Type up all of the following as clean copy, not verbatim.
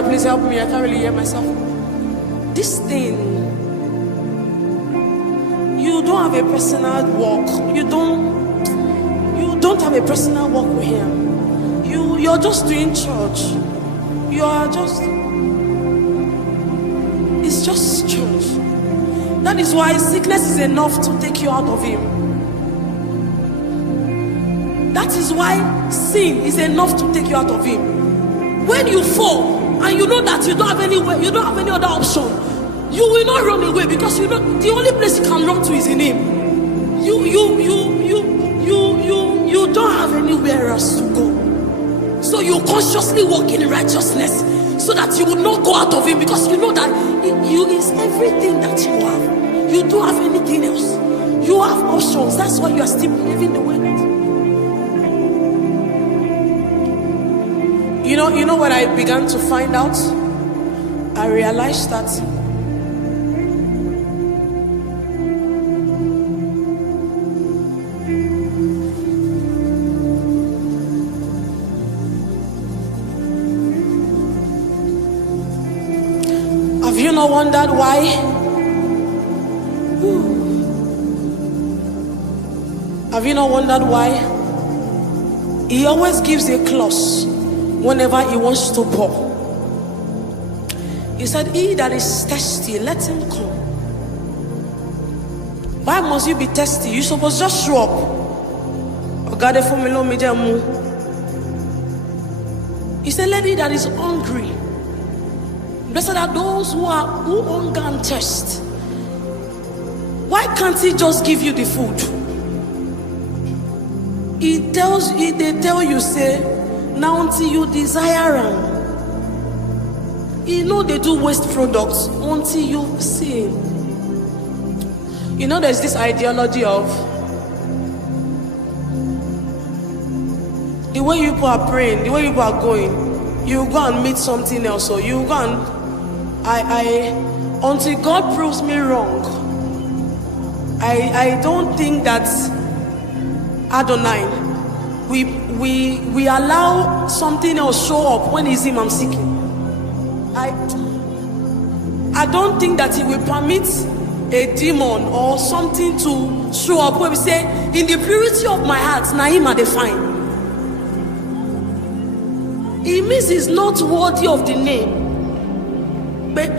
edify, please help me. I can't really hear myself. This thing, you don't have a personal walk. You don't have a personal walk with him. You're just doing church. It's just church. That is why sickness is enough to take you out of him. That is why sin is enough to take you out of him. When you fall and you know that you don't have any way, you don't have any other option, you will not run away, because you know the only place you can run to is in him. You don't have anywhere else to go. So you consciously walk in righteousness so that you will not go out of him, because you know that you is everything that you have. You don't have anything else. You have options. That's why you are still believing the way that. You know what I began to find out? I realized that have you not wondered why? Have you not wondered why? He always gives a clause whenever he wants to pour. He said, he that is thirsty, let him come. Why must you be thirsty? You supposed to just show up. He said, let he that is hungry. Blessed are those who hunger and thirst. Why can't he just give you the food? They tell you, say, now until you desire them. You know they do waste products until you see. You know there's this ideology of the way you people are praying, the way you people are going, you go and meet something else, or you go and until God proves me wrong. I don't think that Adonai, we allow something else show up when it's him I'm seeking. I don't think that he will permit a demon or something to show up where we say, in the purity of my heart, na him I define. It means he's not worthy of the name. But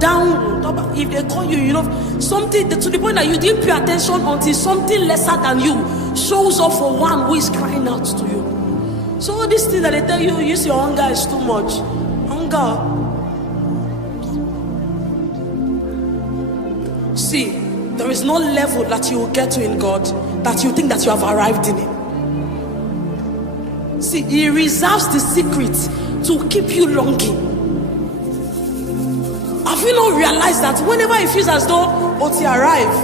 down. If they call you, something to the point that you didn't pay attention until something lesser than you shows up for one who is crying out to you. So all these things that they tell you, use your hunger is too much. Hunger. See, there is no level that you will get to in God that you think that you have arrived in it. See, he reserves the secret to keep you longing. Have you not realized that whenever it feels as though he arrive,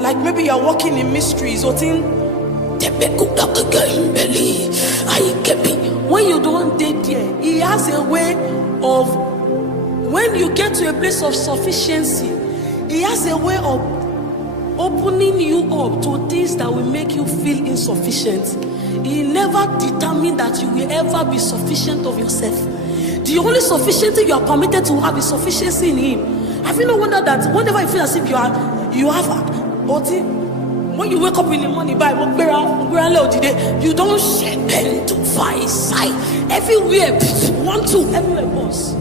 like maybe you are walking in mysteries or thing, when you don't date there, he has a way of, when you get to a place of sufficiency, he has a way of opening you up to things that will make you feel insufficient. He never determined that you will ever be sufficient of yourself. The only sufficiency you are permitted to have is sufficiency in him. Have you not wondered that whenever you feel as if you have when you wake up in the morning, you don't pen to fight side everywhere, everywhere boss.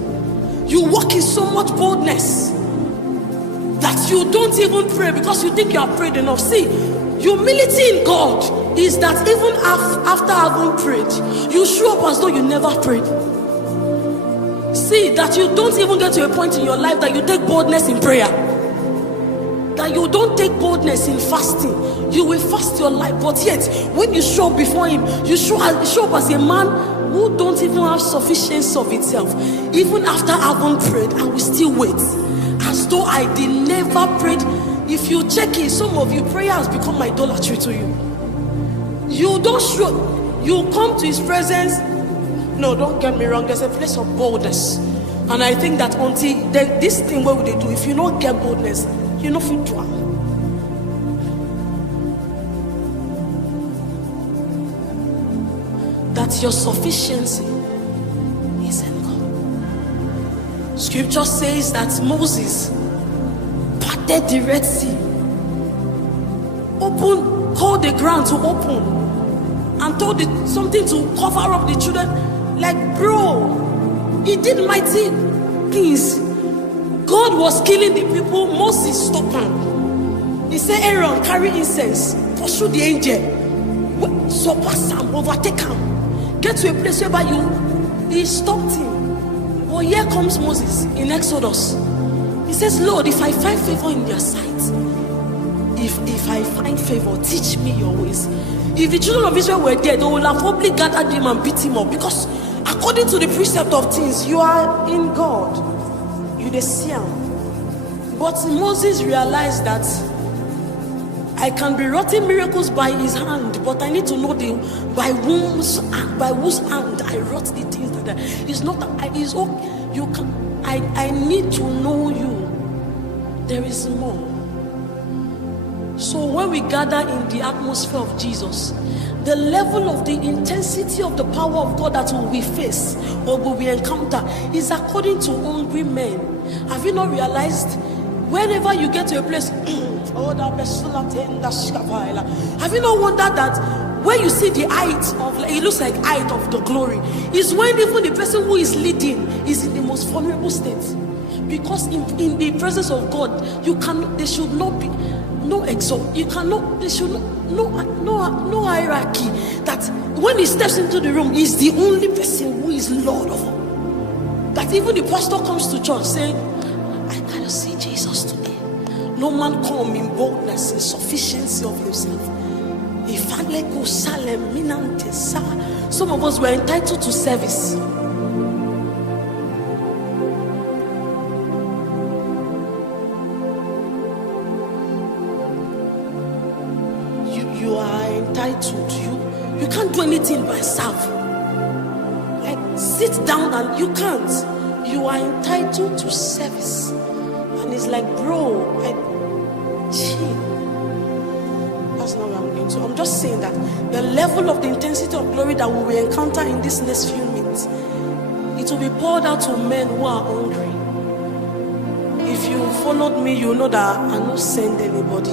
You walk in so much boldness that you don't even pray because you think you have prayed enough. See, humility in God is that even after having prayed, you show up as though you never prayed. See, that you don't even get to a point in your life that you take boldness in prayer, that you don't take boldness in fasting. You will fast your life, but yet when you show up before him, you show up as a man who don't even have sufficiency of itself. Even after having prayed, I will still wait as though I did never prayed. If you check it, some of you, prayer has become idolatry to you. You don't show, you come to his presence. No, don't get me wrong, there's a place of boldness. And I think that until this thing, what would they do? If you don't get boldness, you know fit to. That your sufficiency is in God. Scripture says that Moses parted the Red Sea, called the ground to open, and told it something to cover up the children. Like, bro, he did mighty things. God was killing the people. Moses stopped him. He said, Aaron, carry incense, pursue the angel, surpass him, overtake him, get to a place where he stopped him. Well, here comes Moses in Exodus. He says, Lord, if I find favor in your sight, if I find favor, teach me your ways. If the children of Israel were dead, they would have probably gathered him and beat him up, because according to the precept of things, you are in God, you the see him. But Moses realized that I can be wrought miracles by his hand, but I need to know by whose hand I wrought the things that it's not. It's okay. You can. I need to know you. There is more. So when we gather in the atmosphere of Jesus, the level of the intensity of the power of God that we face or we encounter is according to hungry men. Have you not realized? Whenever you get to a place, have you not wondered that when you see the height of, it looks like height of the glory, is when even the person who is leading is in the most vulnerable state. Because in the presence of God, there should not be no exalt. There should no hierarchy. That when he steps into the room, he's the only person who is Lord of all. That even the pastor comes to church saying, I gotta see Jesus today. No man come in boldness, in sufficiency of himself. Some of us were entitled to service. You are entitled. You can't do anything by yourself. Like, sit down and you can't. You are entitled to service. And it's like, bro, chill. That's not where I'm going to. I'm just saying that the level of the intensity of glory that we will encounter in this next few minutes, it will be poured out to men who are hungry. If you followed me, you know that I don't send anybody.